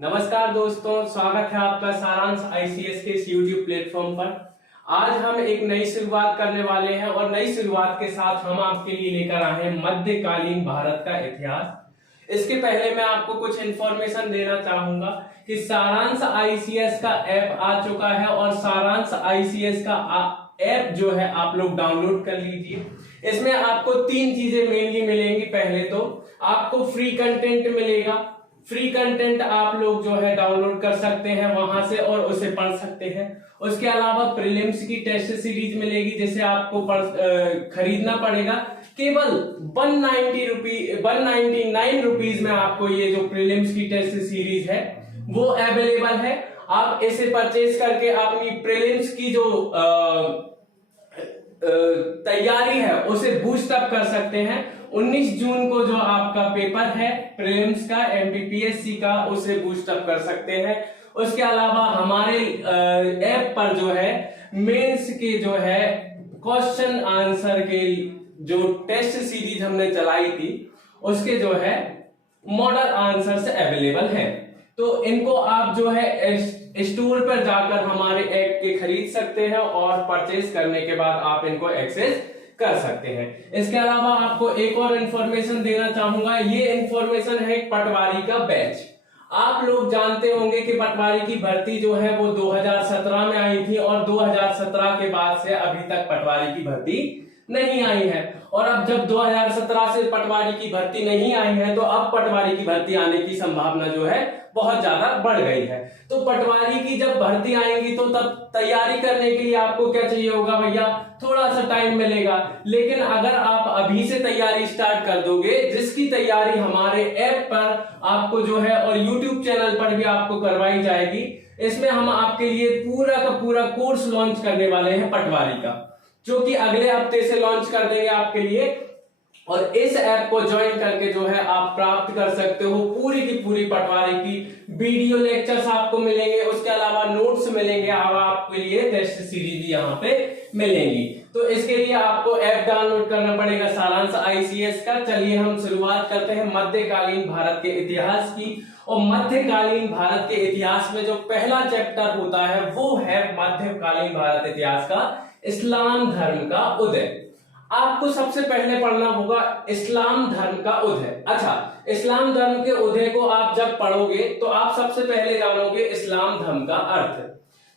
नमस्कार दोस्तों, स्वागत है आपका सारांश आईसीएस के इस यूट्यूब प्लेटफॉर्म पर। आज हम एक नई शुरुआत करने वाले हैं और नई शुरुआत के साथ हम आपके लिए लेकर आए हैं मध्यकालीन भारत का इतिहास। इसके पहले मैं आपको कुछ इंफॉर्मेशन देना चाहूंगा कि सारांश आईसीएस का ऐप आ चुका है और सारांश आईसीएस का ऐप जो है आप लोग डाउनलोड कर लीजिए। इसमें आपको तीन चीजें मेनली मिलेंगी। पहले तो आपको फ्री कंटेंट मिलेगा। फ्री कंटेंट आप लोग जो है डाउनलोड कर सकते हैं वहां से और उसे पढ़ सकते हैं। उसके अलावा प्रीलिम्स की टेस्ट सीरीज मिलेगी जिसे आपको खरीदना पड़ेगा। केवल 199 रुपीज में आपको ये जो प्रीलिम्स की टेस्ट सीरीज है वो अवेलेबल है। आप इसे परचेज करके अपनी प्रीलिम्स की जो तैयारी है उसे बूस्ट अप कर सकते हैं। 19 जून को जो आपका पेपर है प्रीलिम्स का एमपीपीएससी का उसे बूस्ट अप कर सकते हैं। उसके अलावा हमारे ऐप पर जो है मेंस के जो है क्वेश्चन आंसर के जो टेस्ट सीरीज हमने चलाई थी उसके जो है मॉडल आंसर्स अवेलेबल हैं। तो इनको आप जो है स्टोर पर जाकर हमारे ऐप के खरीद सकते हैं और परचेज करने के बाद आप इनको एक्सेस कर सकते हैं। इसके अलावा आपको एक और इंफॉर्मेशन देना चाहूंगा। ये इंफॉर्मेशन है पटवारी का बैच। आप लोग जानते होंगे कि पटवारी की भर्ती जो है वो 2017 में आई थी और 2017 के बाद से अभी तक पटवारी की भर्ती नहीं आई है। और अब जब 2017 से पटवारी की भर्ती नहीं आई है तो अब पटवारी की भर्ती आने की संभावना जो है बहुत ज्यादा बढ़ गई है। तो पटवारी की जब भर्ती आएंगी तो तब तैयारी करने के लिए आपको क्या चाहिए होगा भैया, थोड़ा सा टाइम मिलेगा। लेकिन अगर आप अभी से तैयारी स्टार्ट कर दोगे, जिसकी तैयारी हमारे ऐप पर आपको जो है और यूट्यूब चैनल पर भी आपको करवाई जाएगी, इसमें हम आपके लिए पूरा का पूरा कोर्स लॉन्च करने वाले हैं पटवारी का, जो कि अगले हफ्ते से लॉन्च कर देंगे आपके लिए। और इस ऐप को ज्वाइन करके जो है आप प्राप्त कर सकते हो पूरी की पूरी पटवारी की वीडियो लेक्चर्स आपको मिलेंगे। उसके अलावा नोट्स मिलेंगे और आपके लिए टेस्ट सीरीज भी यहाँ पे मिलेंगी। तो इसके लिए आपको ऐप डाउनलोड करना पड़ेगा सारांश आईसीएस का। चलिए हम शुरुआत करते हैं मध्यकालीन भारत के इतिहास की। और मध्यकालीन भारत के इतिहास में जो पहला चैप्टर होता है वो है मध्यकालीन भारत इतिहास का इस्लाम धर्म का उदय। आपको सबसे पहले पढ़ना होगा इस्लाम धर्म का उदय। अच्छा, इस्लाम धर्म के उदय को आप जब पढ़ोगे तो आप सबसे पहले जानोगे इस्लाम धर्म का अर्थ।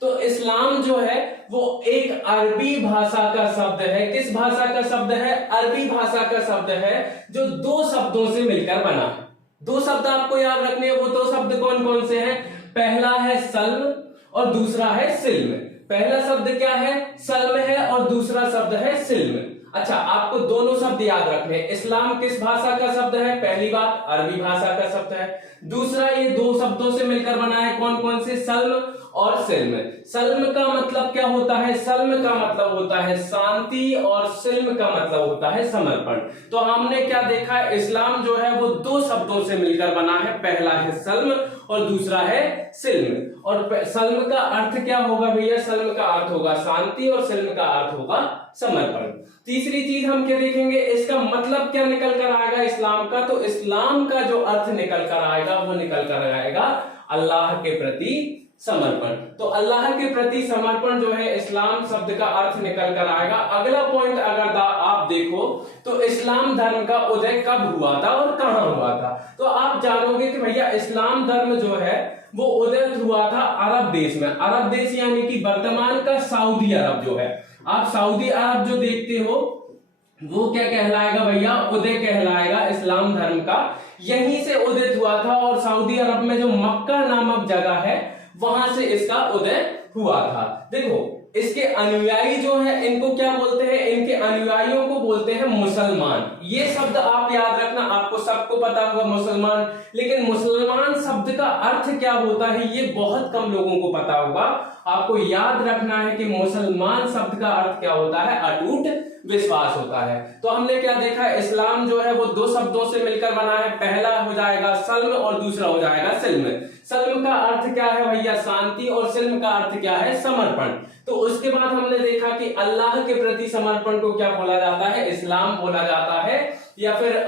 तो इस्लाम जो है वो एक अरबी भाषा का शब्द है। किस भाषा का शब्द है? अरबी भाषा का शब्द है जो दो शब्दों से मिलकर बना है। दो शब्द आपको याद रखने हैं। वो दो शब्द कौन कौन से हैं? पहला है सल्म और दूसरा है सिल्म। पहला शब्द क्या है? सल्म है और दूसरा शब्द है सिल्म। अच्छा, आपको दोनों शब्द याद रखने हैं। इस्लाम किस भाषा का शब्द है? पहली बात अरबी भाषा का शब्द है। दूसरा ये दो शब्दों से मिलकर बना है। कौन कौन से? सल्म और सिल्म। सल्म का मतलब क्या होता है? सल्म का मतलब होता है शांति और सिल्म का मतलब होता है समर्पण। तो हमने क्या देखा? इस्लाम जो है वो दो शब्दों से मिलकर बना है। पहला है सल्म और दूसरा है सिल्म। और सल्म का अर्थ क्या होगा भैया? सल्म का अर्थ होगा शांति और सिल्म का अर्थ होगा समर्पण। तीसरी चीज हम क्या देखेंगे? इसका मतलब क्या निकल कर आएगा इस्लाम का? तो इस्लाम का जो अर्थ निकल कर आएगा वो निकल कर आएगा अल्लाह के प्रति समर्पण। तो अल्लाह के प्रति समर्पण जो है इस्लाम शब्द का अर्थ निकल कर आएगा। अगला पॉइंट अगर आप देखो तो इस्लाम धर्म का उदय कब हुआ था और कहां हुआ था, तो आप जानोगे कि भैया इस्लाम धर्म जो है वो उदय हुआ था अरब देश में। अरब देश यानी कि वर्तमान का सऊदी अरब जो है। आप सऊदी अरब जो देखते हो वो क्या कहलाएगा भैया? उदय कहलाएगा इस्लाम धर्म का। यहीं से उदित हुआ था और सऊदी अरब में जो मक्का नामक जगह है वहां से इसका उदय हुआ था। देखो, इसके अनुयायी जो है इनको क्या बोलते हैं? इनके अनुयायियों को बोलते हैं मुसलमान। ये शब्द आप याद रखना, आपको सबको पता होगा मुसलमान। लेकिन मुसलमान शब्द का अर्थ क्या होता है ये बहुत कम लोगों को पता होगा। आपको याद रखना है कि मुसलमान शब्द का अर्थ क्या होता है? अटूट विश्वास होता है। तो हमने क्या देखा? इस्लाम जो है वो दो शब्दों से मिलकर बना है। पहला हो जाएगा सल्म और दूसरा हो जाएगा सिल्म। सल्म का अर्थ क्या है भैया? शांति। और सिल्म का अर्थ क्या है? समर्पण। तो उसके बाद हमने देखा कि अल्लाह के प्रति समर्पण को क्या बोला जाता है? इस्लाम बोला जाता है। या फिर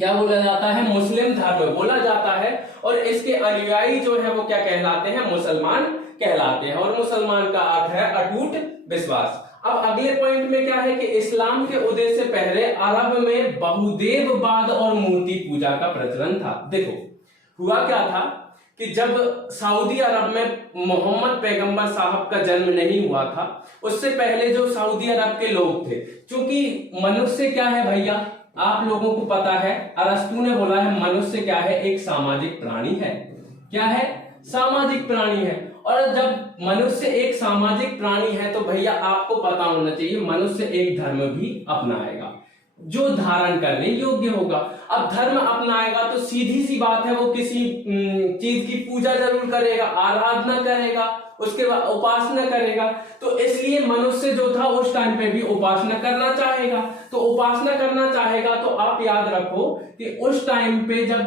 क्या बोला जाता है, मुस्लिम धर्म बोला जाता है। और इसके अनुयायी जो है वो क्या कहलाते हैं, मुसलमान कहलाते हैं। और मुसलमान का अर्थ है अटूट विश्वास। अब अगले पॉइंट में क्या है कि इस्लाम के उदय से पहले अरब में बहुदेववाद और मूर्ति पूजा का प्रचलन था। देखो हुआ क्या था कि जब सऊदी अरब में मोहम्मद पैगंबर साहब का जन्म नहीं हुआ था, उससे पहले जो सऊदी अरब के लोग थे, क्योंकि मनुष्य क्या है भैया, आप लोगों को पता है, अरस्तु ने बोला है मनुष्य क्या है, एक सामाजिक प्राणी है। क्या है, सामाजिक प्राणी है। और जब मनुष्य एक सामाजिक प्राणी है तो भैया आपको पता होना चाहिए मनुष्य एक धर्म भी अपनाएगा जो धारण करने योग्य होगा। अब धर्म अपनाएगा तो सीधी सी बात है वो किसी चीज की पूजा जरूर करेगा, आराधना करेगा, उसके बाद उपासना करेगा। तो इसलिए मनुष्य जो था उस टाइम पे भी उपासना करना चाहेगा। तो उपासना करना चाहेगा तो आप याद रखो कि उस टाइम पे जब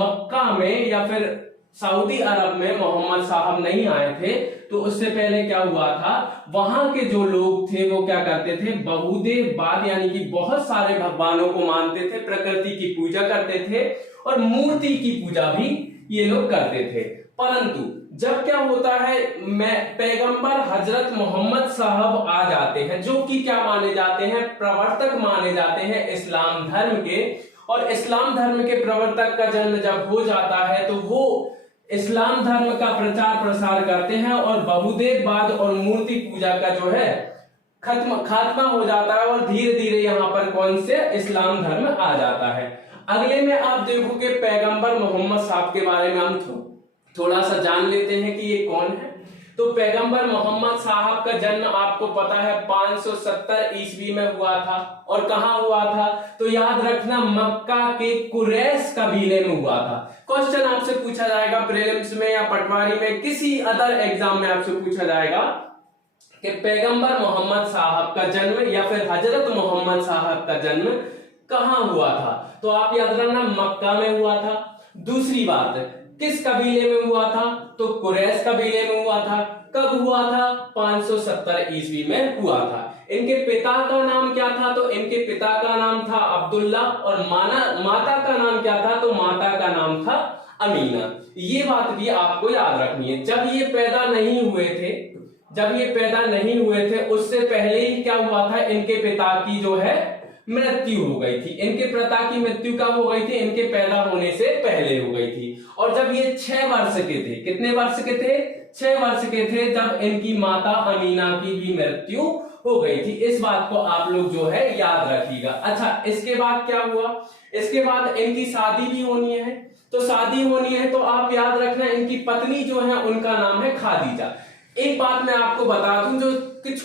मक्का में या फिर सऊदी अरब में मोहम्मद साहब नहीं आए थे, तो उससे पहले क्या हुआ था, वहां के जो लोग थे वो क्या करते थे, बहुदेववाद यानी कि बहुत सारे भगवानों को मानते थे, प्रकृति की पूजा करते थे और मूर्ति की पूजा भी ये लोग करते थे। परंतु जब क्या होता है, पैगंबर हजरत मोहम्मद साहब आ जाते हैं, जो कि क्या माने जाते हैं, प्रवर्तक माने जाते हैं इस्लाम धर्म के। और इस्लाम धर्म के प्रवर्तक का जन्म जब हो जाता है तो वो इस्लाम धर्म का प्रचार प्रसार करते हैं और बहुदेववाद और मूर्ति पूजा का जो है खात्मा हो जाता है। और धीरे धीरे यहाँ पर कौन से इस्लाम धर्म आ जाता है। अगले में आप देखोगे पैगंबर मोहम्मद साहब के बारे में हम थोड़ा सा जान लेते हैं कि ये कौन है। तो पैगंबर मोहम्मद साहब का जन्म आपको पता है 570 ईस्वी में हुआ था। और कहां हुआ था, तो याद रखना मक्का के कुरैश कबीले में हुआ था। क्वेश्चन आपसे पूछा जाएगा प्रीलिम्स में या पटवारी में, किसी अदर एग्जाम में आपसे पूछा जाएगा कि पैगंबर मोहम्मद साहब का जन्म या फिर हजरत मोहम्मद साहब का जन्म कहां हुआ था, तो आप याद रखना मक्का में हुआ था। दूसरी बात, किस कबीले में हुआ था, तो कुरैश कबीले में हुआ था। कब हुआ था, 570 ईस्वी में हुआ था। इनके पिता का नाम क्या था, तो इनके पिता का नाम था अब्दुल्ला और माता का नाम क्या था, तो माता का नाम था अमीना। ये बात भी आपको याद रखनी है। जब ये पैदा नहीं हुए थे उससे पहले ही क्या हुआ था, इनके पिता की जो है मृत्यु हो गई थी। इनके पिता की मृत्यु कब हो गई थी, इनके पैदा होने से पहले हो गई थी। और जब ये 6 वर्ष के थे, कितने वर्ष के थे, 6 वर्ष के थे, जब इनकी माता अमीना की भी मृत्यु हो गई थी। इस बात को आप लोग जो है याद रखिएगा। अच्छा, इसके बाद क्या हुआ, इसके बाद इनकी शादी भी होनी है। तो शादी होनी है तो आप याद रखना इनकी पत्नी जो है उनका नाम है खादीजा। एक बात मैं आपको बता दूं जो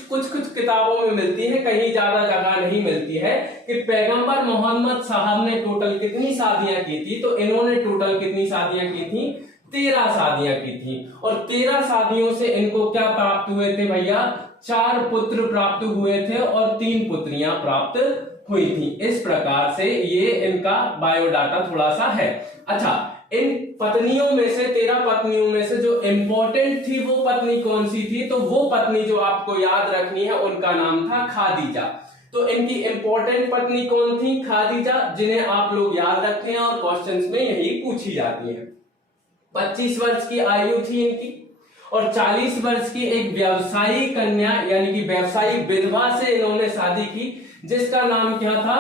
कुछ किताबों में मिलती है, कहीं ज्यादा जगह नहीं मिलती है, कि पैगंबर मोहम्मद साहब ने टोटल कितनी शादियां की थी, तो इन्होंने टोटल कितनी शादियां की थी, 13 शादियां की थी। और 13 शादियों से इनको क्या प्राप्त हुए थे भैया, 4 पुत्र प्राप्त हुए थे और 3 पुत्रियां प्राप्त हुई थी। इस प्रकार से ये इनका बायोडाटा थोड़ा सा है। अच्छा, इन पत्नियों में से 13 पत्नियों में से जो इंपॉर्टेंट थी वो पत्नी कौन सी थी, तो वो पत्नी जो आपको याद रखनी है उनका नाम था खादीजा। तो इनकी इंपॉर्टेंट पत्नी कौन थी, खादीजा, जिन्हें आप लोग याद रखते हैं और क्वेश्चंस में यही पूछी जाती है। 25 वर्ष की आयु थी इनकी और 40 वर्ष की एक व्यवसायी कन्या यानी कि व्यवसायी विधवा से इन्होंने शादी की, जिसका नाम क्या था,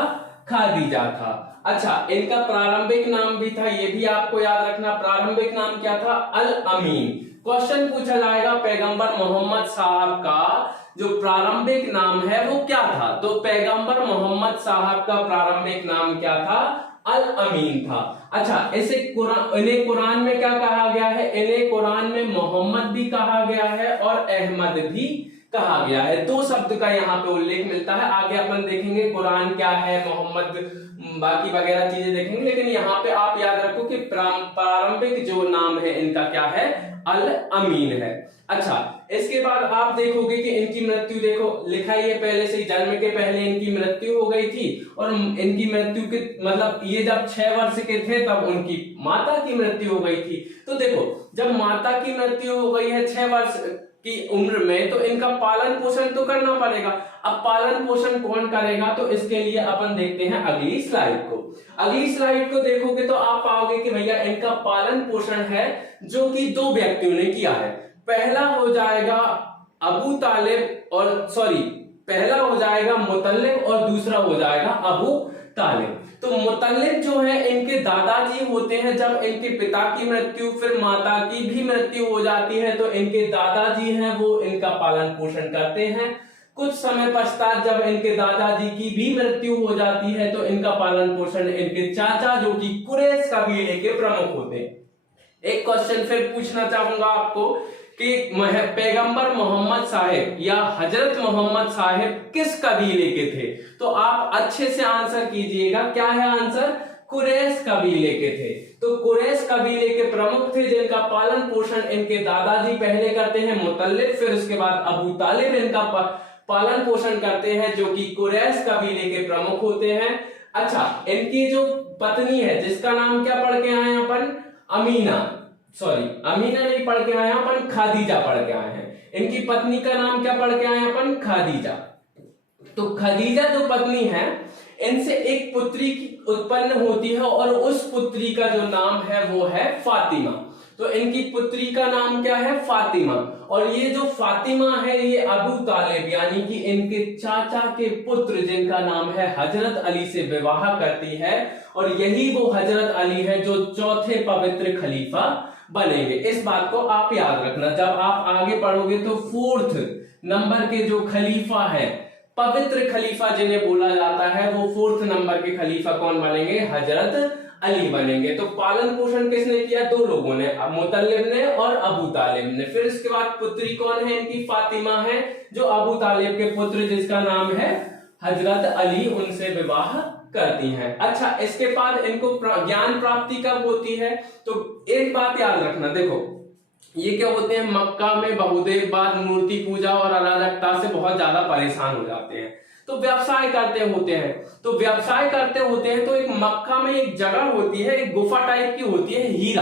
खादीजा था। अच्छा, इनका प्रारंभिक नाम भी था, ये भी आपको याद रखना, प्रारंभिक नाम क्या था, अल अमीन। क्वेश्चन पूछा जाएगा पैगंबर मोहम्मद साहब का जो प्रारंभिक नाम है वो क्या था, तो पैगंबर मोहम्मद साहब का प्रारंभिक नाम क्या था, अल अमीन था। अच्छा, इन्हें कुरान में क्या कहा गया है, इन्हें कुरान में मोहम्मद भी कहा गया है और अहमद भी कहा गया है। 2 शब्द का यहाँ पे उल्लेख मिलता है। आगे अपन देखेंगे कुरान क्या है, मोहम्मद बाकी वगैरह चीजें देखेंगे, लेकिन यहाँ पे आप याद रखो कि प्रारंभिक जो नाम है इनका क्या है, अल अमीन है। अच्छा, इसके बाद आप देखोगे कि इनकी मृत्यु देखो लिखा ही है पहले से, जन्म के पहले इनकी मृत्यु हो गई थी। और इनकी मृत्यु के मतलब ये जब 6 वर्ष के थे तब उनकी माता की मृत्यु हो गई थी। तो देखो, जब माता की मृत्यु हो गई है 6 वर्ष की उम्र में, तो इनका पालन पोषण तो करना पड़ेगा। अब पालन पोषण कौन करेगा, तो इसके लिए अपन देखते हैं अगली स्लाइड को। अगली स्लाइड को देखोगे तो आप पाओगे कि भैया इनका पालन पोषण है जो कि दो व्यक्तियों ने किया है। पहला हो जाएगा अबू तालिब और पहला हो जाएगा मुतल्लिब और दूसरा हो जाएगा अबू तालिब। तो मुतल्लिब जो है इनके दादाजी होते हैं। जब इनके पिता की मृत्यु फिर माता की भी मृत्यु हो जाती है तो इनके दादाजी हैं वो इनका पालन पोषण करते हैं। कुछ समय पश्चात जब इनके दादाजी की भी मृत्यु हो जाती है तो इनका पालन पोषण इनके चाचा जो कि कुरैश कबीले के प्रमुख होते हैं। एक क्वेश्चन फिर पूछना चाहूंगा आपको कि पैगंबर मोहम्मद साहिब या हजरत मोहम्मद साहिब किस कबीले के थे, तो आप अच्छे से आंसर कीजिएगा। क्या है आंसर? कुरैश कबीले के थे। तो कुरैश कबीले के प्रमुख थे जिनका पालन पोषण इनके दादाजी पहले करते हैं मुतल्लिब, फिर उसके बाद अबू तालिब इनका पालन पोषण करते हैं जो कि कुरैश कबीले के प्रमुख होते हैं। अच्छा, इनकी जो पत्नी है जिसका नाम क्या पढ़ के आए अपन? अमीना नहीं पढ़ के आए अपन, खादीजा पढ़ के आए हैं। इनकी पत्नी का नाम क्या पढ़ के आए अपन? खादीजा। तो खादीजा जो पत्नी है इनसे एक पुत्री उत्पन्न होती है और उस पुत्री का जो नाम है वो है फातिमा। तो इनकी पुत्री का नाम क्या है? फातिमा। और ये जो फातिमा है ये अबू तालिब यानी कि इनके चाचा के पुत्र जिनका नाम है हजरत अली से विवाह करती है और यही वो हजरत अली है जो चौथे पवित्र खलीफा बनेंगे। इस बात को आप याद रखना, जब आप आगे पढ़ोगे तो 4th नंबर के जो खलीफा है, पवित्र खलीफा जिन्हें बोला जाता है, वो 4th नंबर के खलीफा कौन बनेंगे? हजरत अली बनेंगे। तो पालन पोषण किसने किया? दो लोगों ने, मुतल्लिब ने और अबू तालिब ने। फिर इसके बाद पुत्री कौन है इनकी? फातिमा है जो अबू तालिब के पुत्र जिसका नाम है हजरत अली, उनसे विवाह करती हैं। अच्छा, इसके बाद इनको ज्ञान प्राप्ति कब होती है? तो एक बात याद रखना, देखो ये क्या होते हैं, मक्का में बहुत देर बाद मूर्ति पूजा और अराजकता से बहुत ज्यादा परेशान हो जाते हैं तो व्यवसाय करते होते हैं। तो एक मक्का में एक जगह होती है, एक गुफा टाइप की होती है, हीरा।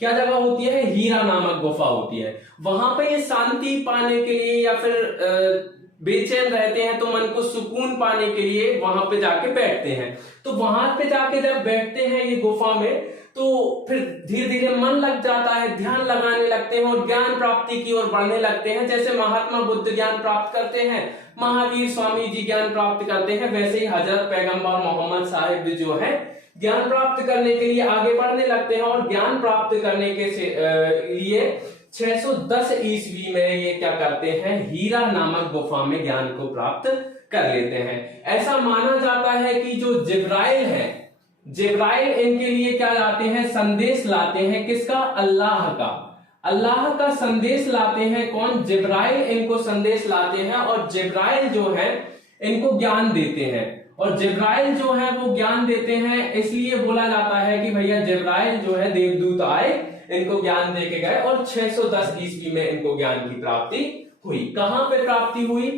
क्या जगह होती है? हीरा नामक गुफा होती है। वहां पे ये शांति पाने के लिए या फिर बेचैन रहते हैं तो मन को सुकून पाने के लिए वहां पे जाके बैठते हैं। तो वहां पे जाके जब बैठते हैं ये गुफा में तो फिर धीरे धीरे मन लग जाता है, ध्यान लगाने लगते हैं और ज्ञान प्राप्ति की ओर बढ़ने लगते हैं। जैसे महात्मा बुद्ध ज्ञान प्राप्त करते हैं, महावीर स्वामी जी ज्ञान प्राप्त करते हैं, वैसे ही हजरत पैगंबर मोहम्मद साहिब जो है ज्ञान प्राप्त करने के लिए आगे बढ़ने लगते हैं। और ज्ञान प्राप्त करने के लिए 610 ईस्वी में ये क्या करते हैं? हीरा नामक गुफा में ज्ञान को प्राप्त कर लेते हैं। ऐसा माना जाता है कि जो जिब्राइल है, जिब्राइल इनके लिए क्या लाते हैं? संदेश लाते हैं। किसका? अल्लाह का संदेश लाते हैं। कौन? जिब्राइल इनको संदेश लाते हैं और जिब्राइल जो है इनको ज्ञान देते हैं। और जिब्राइल जो है वो ज्ञान देते हैं, इसलिए बोला जाता है कि भैया जिब्राइल जो है देवदूत आए, इनको ज्ञान दे के गए और 610 ईस्वी में इनको ज्ञान की प्राप्ति हुई। कहां पे प्राप्ति हुई?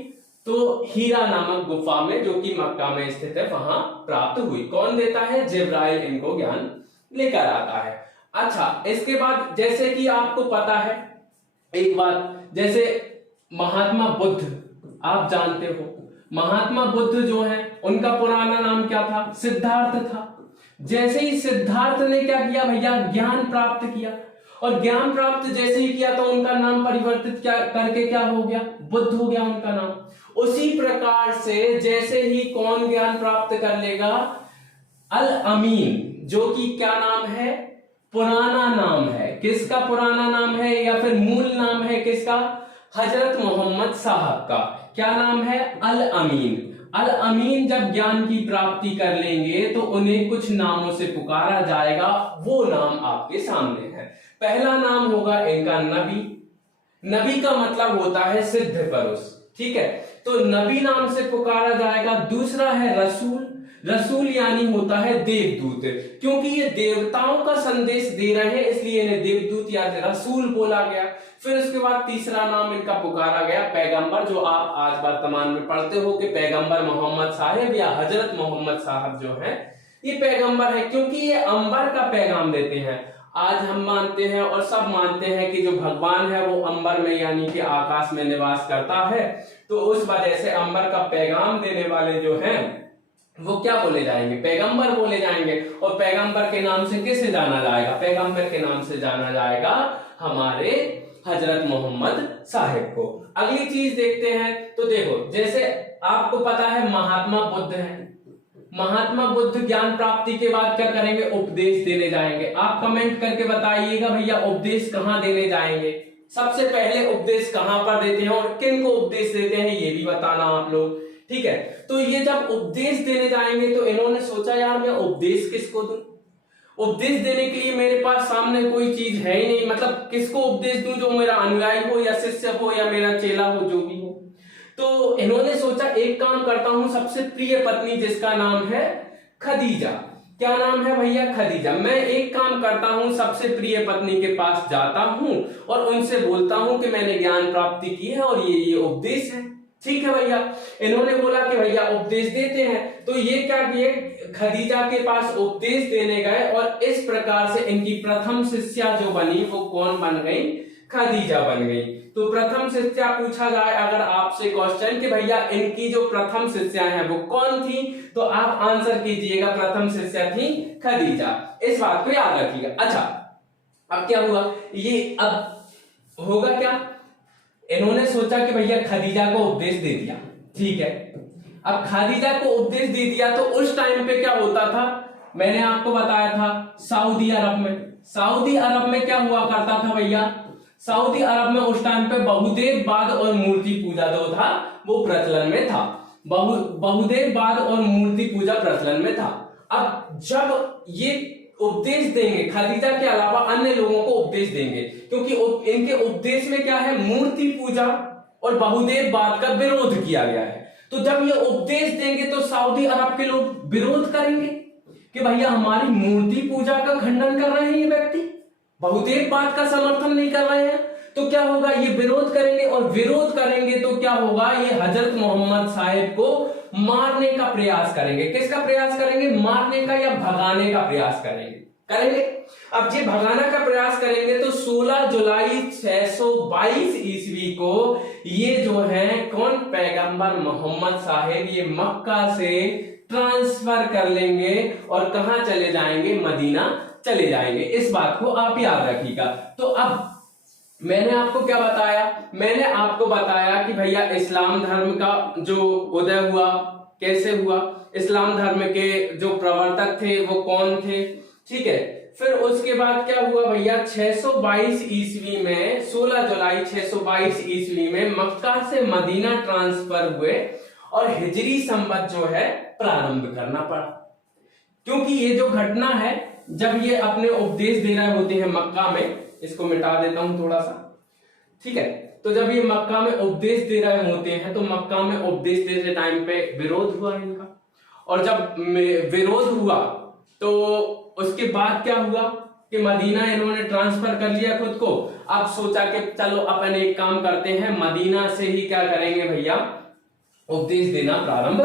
तो हीरा नामक गुफा में जो कि मक्का में स्थित है, वहां प्राप्त हुई। कौन देता है? जिब्राइल इनको ज्ञान लेकर आता है। अच्छा, इसके बाद जैसे कि आपको पता है एक बात, जैसे महात्मा बुद्ध, आप जानते हो महात्मा बुद्ध जो है उनका पुराना नाम क्या था? सिद्धार्थ था। जैसे ही सिद्धार्थ ने क्या किया भैया? ज्ञान प्राप्त किया। और ज्ञान प्राप्त जैसे ही किया तो उनका नाम परिवर्तित करके क्या हो गया? बुद्ध हो गया उनका नाम। उसी प्रकार से जैसे ही कौन ज्ञान प्राप्त कर लेगा? अल अमीन, जो कि क्या नाम है? पुराना नाम है। किसका पुराना नाम है या फिर मूल नाम है किसका? हजरत मोहम्मद साहब का। क्या नाम है? अल अमीन। अल अमीन जब ज्ञान की प्राप्ति कर लेंगे तो उन्हें कुछ नामों से पुकारा जाएगा। वो नाम आपके सामने है। पहला नाम होगा इनका नबी। नबी का मतलब होता है सिद्ध पुरुष, ठीक है, तो नबी नाम से पुकारा जाएगा। दूसरा है रसूल। रसूल यानी होता है देवदूत, क्योंकि ये देवताओं का संदेश दे रहे हैं इसलिए इन्हें देवदूत या रसूल बोला गया। फिर उसके बाद तीसरा नाम इनका पुकारा गया पैगंबर, जो आप आज वर्तमान में पढ़ते हो कि पैगंबर मोहम्मद साहिब या हजरत मोहम्मद साहब जो है ये पैगंबर है, क्योंकि ये अंबर का पैगाम देते हैं। आज हम मानते हैं और सब मानते हैं कि जो भगवान है वो अंबर में यानी कि आकाश में निवास करता है। तो उस वजह से अंबर का पैगाम देने वाले जो हैं वो क्या बोले जाएंगे, पैगंबर बोले जाएंगे। और पैगंबर के नाम से किसे जाना जाएगा, पैगंबर के नाम से जाना जाएगा हमारे हजरत मोहम्मद साहिब को। अगली चीज देखते हैं, तो देखो जैसे आपको पता है महात्मा बुद्ध है, महात्मा बुद्ध ज्ञान प्राप्ति के बाद क्या करेंगे, उपदेश देने जाएंगे। आप कमेंट करके बताइएगा भैया उपदेश कहाँ देने जाएंगे, सबसे पहले उपदेश कहां पर देते हैं और किन को उपदेश देते हैं ये भी बताना आप लोग, ठीक है। तो ये जब उपदेश देने जाएंगे तो इन्होंने सोचा यार मैं उपदेश किसको दूं, उपदेश देने के लिए मेरे पास सामने कोई चीज है ही नहीं, मतलब किसको उपदेश दूं, जो मेरा अनुयायी हो या शिष्य हो या मेरा चेला हो, जो भी हो। तो इन्होंने सोचा एक काम करता हूं, सबसे प्रिय पत्नी जिसका नाम है खदीजा, क्या नाम है भैया, खदीजा, मैं एक काम करता हूं, सबसे प्रिय पत्नी के पास जाता हूं और उनसे बोलता हूं कि मैंने ज्ञान प्राप्ति की है और ये उपदेश है, ठीक है भैया। इन्होंने बोला कि भैया उपदेश देते हैं, तो ये क्या किए, खदीजा के पास उपदेश देने गए और इस प्रकार से इनकी प्रथम शिष्या जो बनी वो कौन बन गई, खदीजा बन गई। तो प्रथम शिष्या पूछा जाए अगर आपसे क्वेश्चन कि भैया इनकी जो प्रथम शिष्या है वो कौन थी, तो आप आंसर कीजिएगा प्रथम शिष्या थी खदीजा, इस बात को याद रखिएगा। अच्छा अब क्या हुआ, ये अब होगा क्या, इन्होंने सोचा कि भैया खदीजा को उपदेश दे दिया, ठीक है। अब खदीजा को उपदेश दे दिया तो उस टाइम पे क्या होता था, मैंने आपको बताया था सऊदी अरब में क्या हुआ करता था भैया, सऊदी अरब में उस टाइम पे बहुदेववाद और मूर्ति पूजा जो था वो प्रचलन में था, बहुदेववाद और मूर्ति पूजा प्रचलन में था। अब जब ये उपदेश देंगे, खदीजा के अलावा अन्य लोगों को उपदेश देंगे, क्योंकि इनके उपदेश में क्या है, मूर्ति पूजा और बहुदेववाद का विरोध किया गया है। तो जब ये उपदेश देंगे तो सऊदी अरब के लोग विरोध करेंगे कि भैया हमारी मूर्ति पूजा का खंडन कर रहे हैं ये व्यक्ति, बहुदेववाद का समर्थन नहीं कर रहे हैं, तो क्या होगा, ये विरोध करेंगे और विरोध करेंगे तो क्या होगा, ये हजरत मोहम्मद साहिब को मारने का प्रयास करेंगे। किसका प्रयास करेंगे, मारने का या भगाने का प्रयास करेंगे। अब ये भगाना का प्रयास करेंगे तो 16 जुलाई 622 ईस्वी को ये जो है कौन, पैगंबर मोहम्मद साहिब ये मक्का से ट्रांसफर कर लेंगे और कहां चले जाएंगे, मदीना चले जाएंगे। इस बात को आप याद रखिएगा। तो अब मैंने आपको क्या बताया, मैंने आपको बताया कि भैया इस्लाम धर्म का जो उदय हुआ कैसे हुआ, इस्लाम धर्म के जो प्रवर्तक थे वो कौन थे, ठीक है। फिर उसके बाद क्या हुआ भैया, 622 ईस्वी में 16 जुलाई 622 ईस्वी में मक्का से मदीना ट्रांसफर हुए और हिजरी संवत जो है प्रारंभ करना पड़ा, क्योंकि ये जो घटना है जब ये अपने उपदेश दे रहे होते हैं मक्का में, इसको मिटा देता हूं थोड़ा सा, ठीक है। तो जब ये मक्का में उपदेश दे रहे होते हैं तो मक्का में उपदेश देते टाइम पे विरोध हुआ इनका, और जब विरोध हुआ तो उसके बाद क्या हुआ कि मदीना इन्होंने ट्रांसफर कर लिया खुद को। अब सोचा कि चलो अपन एक काम करते हैं, मदीना से ही क्या करेंगे भैया, उपदेश देना प्रारंभ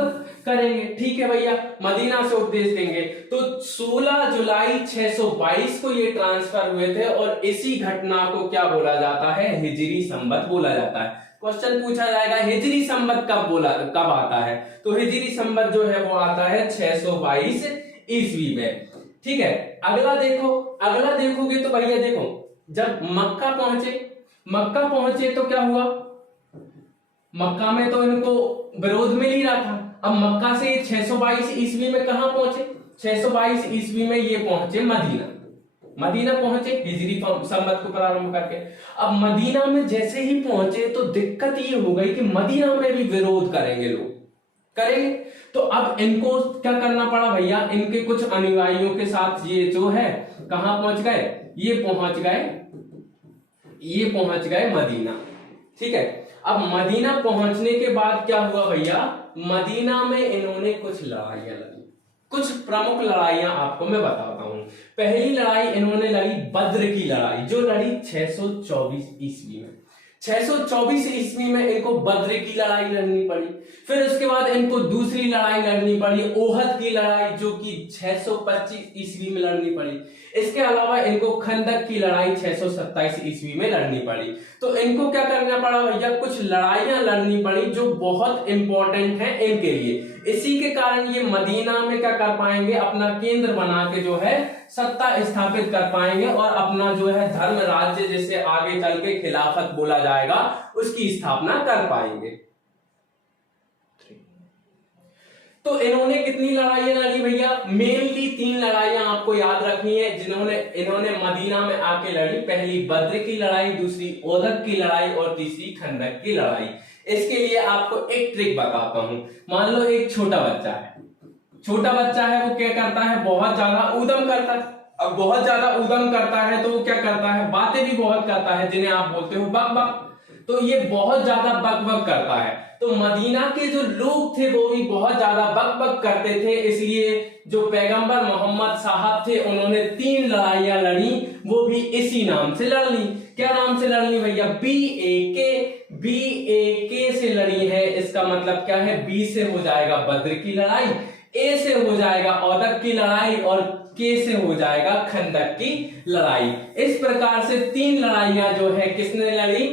करेंगे, ठीक है भैया, मदीना से उपदेश देंगे। तो 16 जुलाई 622 को ये ट्रांसफर हुए थे और इसी घटना को क्या बोला जाता है, हिजरी संवत बोला जाता है। क्वेश्चन पूछा जाएगा हिजरी संवत कब आता है, तो हिजरी संवत जो है वो आता है 622 ईस्वी में, ठीक है। अगला देखोगे तो भैया देखो, जब मक्का पहुंचे तो क्या हुआ, मक्का में तो इनको विरोध मिल ही रहा था। अब मक्का से 622 ईस्वी में कहां पहुंचे, 622 ईस्वी में ये पहुंचे मदीना पहुंचे हिजरी संवत को प्रारंभ करके। अब मदीना में जैसे ही पहुंचे तो दिक्कत ये हो गई कि मदीना में भी विरोध करेंगे लोग, तो अब इनको क्या करना पड़ा भैया, इनके कुछ अनुयायियों के साथ ये जो है कहां पहुंच गए, ये पहुंच गए मदीना, ठीक है। अब मदीना पहुंचने के बाद क्या हुआ भैया, मदीना में इन्होंने कुछ लड़ाइयां लड़ी, कुछ प्रमुख लड़ाइयां आपको मैं बताता हूं। पहली लड़ाई इन्होंने लड़ी बद्र की लड़ाई, जो लड़ी 624 ईस्वी में, 624 ईस्वी में इनको बद्र की लड़ाई लड़नी पड़ी। फिर उसके बाद इनको दूसरी लड़ाई लड़नी पड़ी, ओहद की लड़ाई, जो कि 625 ईस्वी में लड़नी पड़ी। इसके अलावा इनको खंदक की लड़ाई 627 ईस्वी में लड़नी पड़ी। तो इनको क्या करना पड़ा भैया, कुछ लड़ाइयां लड़नी पड़ी जो बहुत इंपॉर्टेंट है इनके लिए। इसी के कारण ये मदीना में क्या कर पाएंगे, अपना केंद्र बना के जो है सत्ता स्थापित कर पाएंगे और अपना जो है धर्म राज्य, जिसे आगे चल के खिलाफत बोला जाएगा, उसकी स्थापना कर पाएंगे। तो इन्होंने कितनी लड़ाइयां लड़ी भैया, मेनली 3 लड़ाइयां आपको याद रखनी है इन्होंने मदीना में आके लड़ी। पहली बद्र की लड़ाई, दूसरी ओहद की लड़ाई और तीसरी खंदक की लड़ाई। इसके लिए आपको एक ट्रिक बताता हूं। मान लो एक छोटा बच्चा है, वो क्या करता है, बहुत ज्यादा ऊधम करता है। अब बहुत ज्यादा ऊधम करता है तो वो क्या करता है, बातें भी बहुत करता है, जिन्हें आप बोलते हो बक बक। तो ये बहुत ज्यादा बक बक करता है। तो मदीना के जो लोग थे वो भी बहुत ज्यादा बक बक करते थे, इसलिए जो पैगंबर मोहम्मद साहब थे उन्होंने 3 लड़ाइयां लड़ी, वो भी इसी नाम से लड़ ली। क्या नाम से लड़ ली भैया, BAK से लड़ी है। इसका मतलब क्या है, B से हो जाएगा बद्र की लड़ाई, A से हो जाएगा ओहद की लड़ाई और K से हो जाएगा खंदक की लड़ाई। इस प्रकार से 3 लड़ाइयां जो है किसने लड़ी,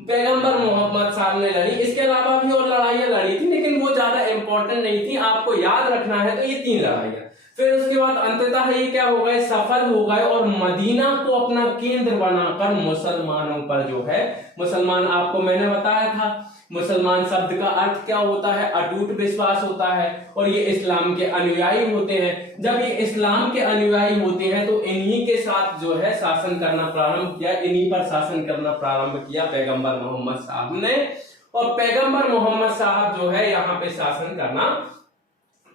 पैगंबर मोहम्मद साहब ने लड़ी। इसके अलावा भी और लड़ाइयां लड़ी थी, लेकिन वो ज्यादा इंपॉर्टेंट नहीं थी, आपको याद रखना है तो ये 3 लड़ाइयां। फिर उसके बाद अंततः ये क्या हो गए, सफल हो गए और मदीना को अपना केंद्र बनाकर मुसलमानों पर जो है, मुसलमान आपको मैंने बताया था, मुसलमान शब्द का अर्थ क्या होता है, अटूट विश्वास होता है, और ये इस्लाम के अनुयायी होते हैं। जब ये इस्लाम के अनुयायी होते हैं तो इन्हीं के साथ जो है शासन करना प्रारंभ किया, इन्हीं पर शासन करना प्रारंभ किया पैगंबर मोहम्मद साहब ने। और पैगंबर मोहम्मद साहब जो है यहाँ पे शासन करना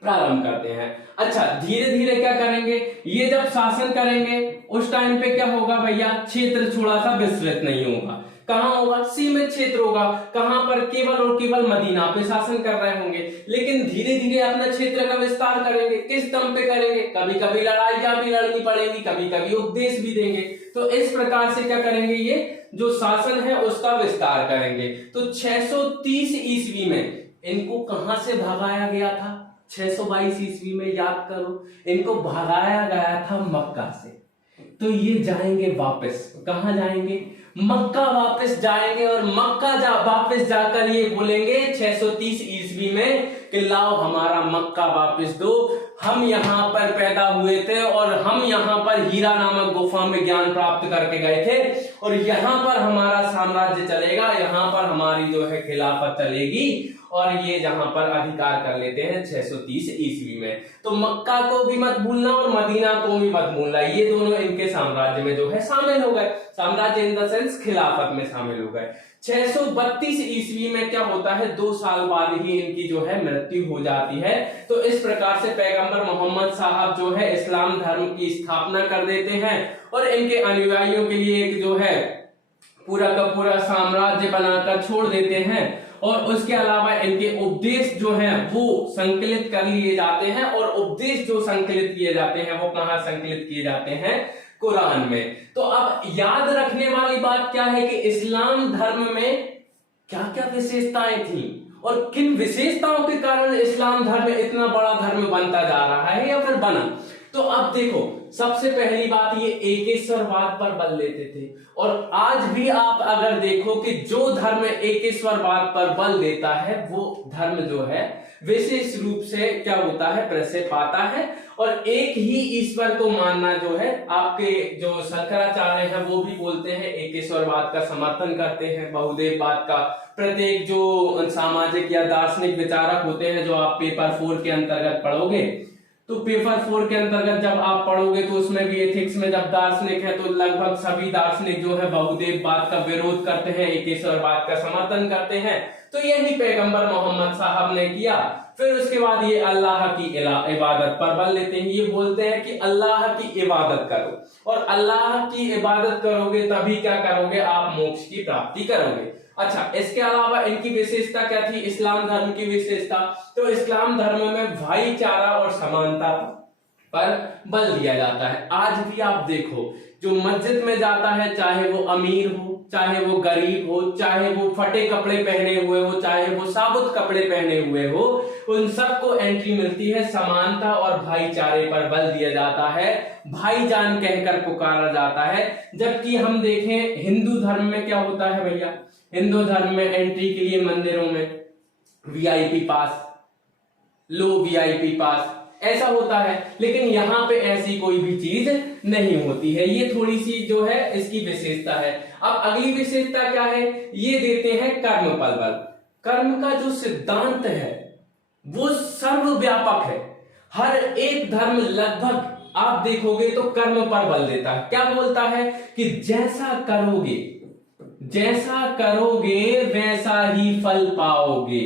प्रारंभ करते हैं। अच्छा, धीरे धीरे क्या करेंगे, ये जब शासन करेंगे उस टाइम पे क्या होगा भैया, क्षेत्र थोड़ा सा विस्तृत नहीं होगा। कहां होगा, सीमित क्षेत्र होगा, कहां पर केवल और केवल मदीना पे शासन कर रहे होंगे। लेकिन धीरे धीरे अपना क्षेत्र का विस्तार करेंगे। किस दम पे करेंगे, कभी कभी लड़ाइयां भी लड़नी पड़ेंगी, कभी कभी उपदेश भी देंगे। तो इस प्रकार से क्या करेंगे, ये जो शासन है उसका विस्तार करेंगे। तो 630 ईस्वी में इनको कहां से भगाया गया था, 622 ईस्वी में याद करो, इनको भगाया गया था मक्का से। तो ये जाएंगे वापस, कहां जाएंगे, मक्का वापस जाएंगे। और मक्का वापस जाकर ये बोलेंगे 630 ईस्वी में कि लाओ हमारा मक्का वापस दो, हम यहाँ पर पैदा हुए थे और हम यहाँ पर हीरा नामक गुफा में ज्ञान प्राप्त करके गए थे और यहाँ पर हमारा साम्राज्य चलेगा, यहाँ पर हमारी जो है खिलाफत चलेगी। और ये जहां पर अधिकार कर लेते हैं 630 ईस्वी में। तो मक्का को भी मत भूलना और मदीना को भी मत भूलना, ये दोनों इनके साम्राज्य में जो है शामिल हो गए। साम्राज्य इन द सेंस खिलाफत में शामिल हो गए। 632 ईस्वी में क्या होता है, 2 साल बाद ही इनकी जो है मृत्यु हो जाती है। तो इस प्रकार से पैगंबर मोहम्मद साहब जो है इस्लाम धर्म की स्थापना कर देते हैं और इनके अनुयायियों के लिए एक जो है पूरा का पूरा साम्राज्य बनाकर छोड़ देते हैं। और उसके अलावा इनके उपदेश जो हैं वो संकलित कर लिए जाते हैं। और उपदेश जो संकलित किए जाते हैं वो कहां संकलित किए जाते हैं, कुरान में। तो अब याद रखने वाली बात क्या है कि इस्लाम धर्म में क्या क्या विशेषताएं थी और किन विशेषताओं के कारण इस्लाम धर्म इतना बड़ा धर्म बनता जा रहा है या फिर बना। तो अब देखो, सबसे पहली बात, ये एकेश्वरवाद पर बल लेते थे। और आज भी आप अगर देखो कि जो धर्म एकेश्वरवाद पर बल देता है वो धर्म जो है विशेष रूप से क्या होता है, प्रसिद्ध पाता है। और एक ही ईश्वर को मानना जो है, आपके जो शंकराचार्य हैं वो भी बोलते हैं एकेश्वरवाद का समर्थन करते हैं, बहुदेववाद का। प्रत्येक जो सामाजिक या दार्शनिक विचारक होते हैं जो आप पेपर 4 के अंतर्गत पढ़ोगे, तो पेपर 4 के अंतर्गत जब आप पढ़ोगे तो उसमें भी एथिक्स में जब दार्शनिक है तो लगभग सभी दार्शनिक जो है बहुदेववाद का विरोध करते हैं, एकेश्वरवाद का समर्थन करते हैं। तो यही पैगंबर मोहम्मद साहब ने किया। फिर उसके बाद ये अल्लाह की इबादत पर बल लेते हैं। ये बोलते हैं कि अल्लाह की इबादत करो और अल्लाह की इबादत करोगे तभी क्या करोगे, आप मोक्ष की प्राप्ति करोगे। अच्छा, इसके अलावा इनकी विशेषता क्या थी, इस्लाम धर्म की विशेषता, तो इस्लाम धर्म में भाईचारा और समानता पर बल दिया जाता है। आज भी आप देखो, जो मस्जिद में जाता है, चाहे वो अमीर हो, चाहे वो गरीब हो, चाहे वो फटे कपड़े पहने हुए हो, चाहे वो साबुत कपड़े पहने हुए हो, उन सबको एंट्री मिलती है। समानता और भाईचारे पर बल दिया जाता है, भाईजान कहकर पुकारा जाता है। जबकि हम देखें हिंदू धर्म में क्या होता है भैया, हिंदू धर्म में एंट्री के लिए मंदिरों में वीआईपी पास, लो वीआईपी पास ऐसा होता है, लेकिन यहाँ पे ऐसी कोई भी चीज नहीं होती है। ये थोड़ी सी जो है इसकी विशेषता है। अब अगली विशेषता क्या है, ये देते हैं कर्म पर बल। कर्म का जो सिद्धांत है वो सर्वव्यापक है। हर एक धर्म लगभग आप देखोगे तो कर्म पर बल देता है। क्या बोलता है कि जैसा करोगे वैसा ही फल पाओगे।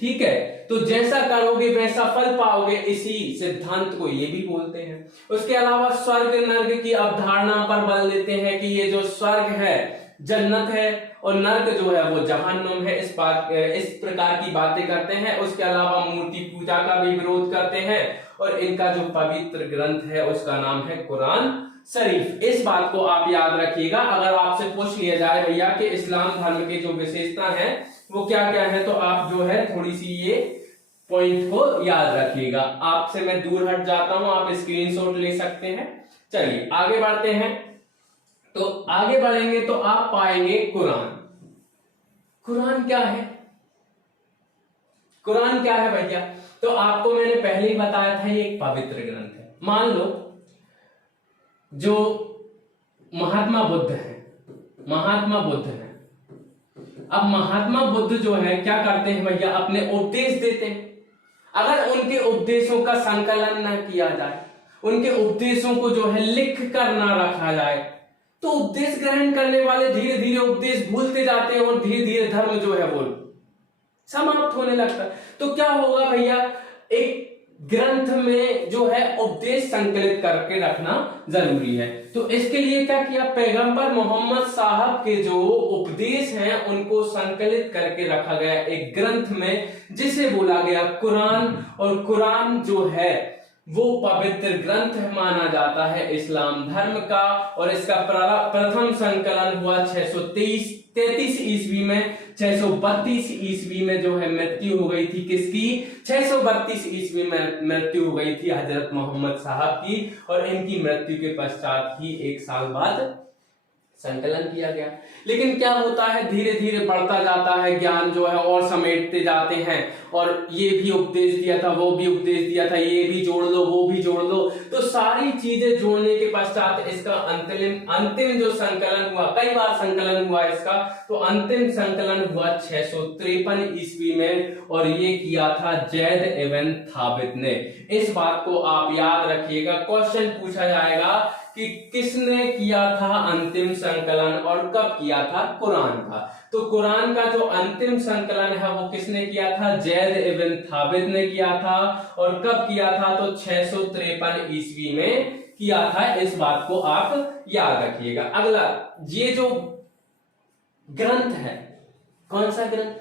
ठीक है, तो जैसा करोगे वैसा फल पाओगे, इसी सिद्धांत को ये भी बोलते हैं। उसके अलावा स्वर्ग नर्क की अवधारणा पर बल देते हैं कि ये जो स्वर्ग है जन्नत है और नर्क जो है वो जहन्नुम है। इस प्रकार की बातें करते हैं। उसके अलावा मूर्ति पूजा का भी विरोध करते हैं और इनका जो पवित्र ग्रंथ है उसका नाम है कुरान शरीफ। इस बात को आप याद रखिएगा। अगर आपसे पूछ लिया जाए भैया कि इस्लाम धर्म की जो विशेषता है वो क्या क्या है, तो आप जो है थोड़ी सी ये पॉइंट को याद रखिएगा। आपसे मैं दूर हट जाता हूं, आप स्क्रीनशॉट ले सकते हैं। चलिए आगे बढ़ते हैं। तो आगे बढ़ेंगे तो आप पाएंगे कुरान। कुरान क्या है, कुरान क्या है भैया? तो आपको मैंने पहले ही बताया था ये एक पवित्र ग्रंथ है। मान लो जो महात्मा बुद्ध है, अब महात्मा बुद्ध जो है क्या करते हैं भैया, अपने उपदेश देते हैं। अगर उनके उपदेशों का संकलन न किया जाए, उनके उपदेशों को जो है लिख कर ना रखा जाए, तो उपदेश ग्रहण करने वाले धीरे धीरे उपदेश भूलते जाते हैं और धीरे धीरे धर्म जो है वो समाप्त होने लगता है। तो क्या होगा भैया, एक ग्रंथ में जो है उपदेश संकलित करके रखना जरूरी है। तो इसके लिए क्या किया, पैगंबर मोहम्मद साहब के जो उपदेश हैं उनको संकलित करके रखा गया एक ग्रंथ में, जिसे बोला गया कुरान। और कुरान जो है वो पवित्र ग्रंथ माना जाता है इस्लाम धर्म का। और इसका प्रथम संकलन हुआ 633 ईस्वी में। 632 ईस्वी में जो है मृत्यु हो गई थी किसकी, 632 ईस्वी में मृत्यु हो गई थी हजरत मोहम्मद साहब की। और इनकी मृत्यु के पश्चात ही 1 साल बाद संकलन किया गया। लेकिन क्या होता है, धीरे धीरे बढ़ता जाता है ज्ञान जो है और समेटते जाते हैं। और ये भी उपदेश दिया था, वो भी उपदेश दिया था, ये भी जोड़ लो, वो भी जोड़ लो। तो सारी चीजें जोड़ने के पश्चात इसका अंतिम जो संकलन हुआ, कई बार संकलन हुआ इसका, तो अंतिम संकलन हुआ 653 ईस्वी में। और ये किया था जैद इब्न थाबित ने। इस बात को आप याद रखिएगा। क्वेश्चन पूछा जाएगा कि किसने किया था अंतिम संकलन और कब किया था, कुरान का। तो कुरान का जो अंतिम संकलन है वो किसने किया था, जैद इब्न थाबित ने किया था। और कब किया था, तो 653 ईस्वी में किया था। इस बात को आप याद रखिएगा। अगला ये जो ग्रंथ है, कौन सा ग्रंथ,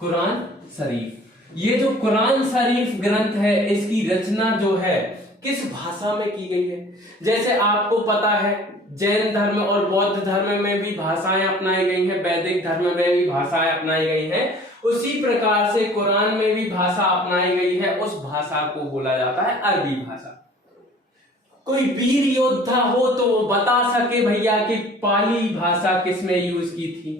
कुरान शरीफ। ये जो कुरान शरीफ ग्रंथ है इसकी रचना जो है किस भाषा में की गई है। जैसे आपको पता है जैन धर्म और बौद्ध धर्म में भी भाषाएं अपनाई गई हैं, वैदिक धर्म में भी भाषाएं अपनाई गई हैं, उसी प्रकार से कुरान में भी भाषा अपनाई गई है। उस भाषा को बोला जाता है अरबी भाषा। कोई वीर योद्धा हो तो वो बता सके भैया कि पाली भाषा किसमें यूज की थी